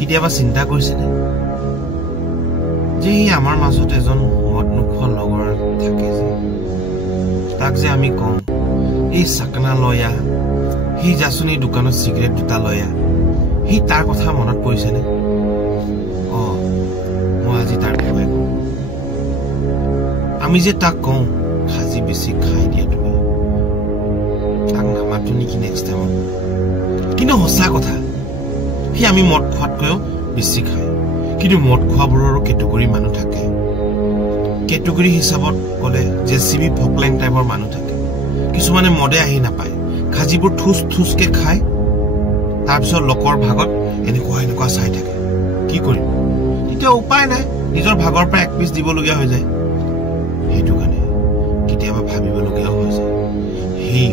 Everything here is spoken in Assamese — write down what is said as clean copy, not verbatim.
কেতিয়াবা চিন্তা কৰিছেনে যে আমাৰ মাজত এজন মদ নোখোৱা লগৰ থাকে যে তাক যে আমি কওঁ এই চাকনা লয়া সি জাচুনি দোকানত চিগাৰেট দুটা লয়া সি তাৰ কথা মনত পৰিছেনে মই আজি তাৰ বিষয়ে কওঁ আমি যে তাক কওঁ খাজি বেছি খাই দিয়া তুমি তাক নামাতো নেকি নেক্সট টাইম কিন্তু সঁচা কথা সি আমি মদ খোৱাতকৈও বেছি খায় কিন্তু মদ খোৱাবোৰৰো কেটেগৰী মানুহ থাকে কেটেগৰী হিচাপত ক'লে জেচিবি ফকলেং টাইপৰ মানুহ থাকে কিছুমানে মদে আহি নাপায় খাজিবোৰ ঠুচ ঠুচকে খায় তাৰপিছত লোকৰ ভাগত এনেকুৱা চাই থাকে কি কৰিম তেতিয়া উপায় নাই নিজৰ ভাগৰ পৰা এক পিচ দিবলগীয়া হৈ যায় সেইটো কাৰণে কেতিয়াবা ভাবিবলগীয়া হৈ যায় সেই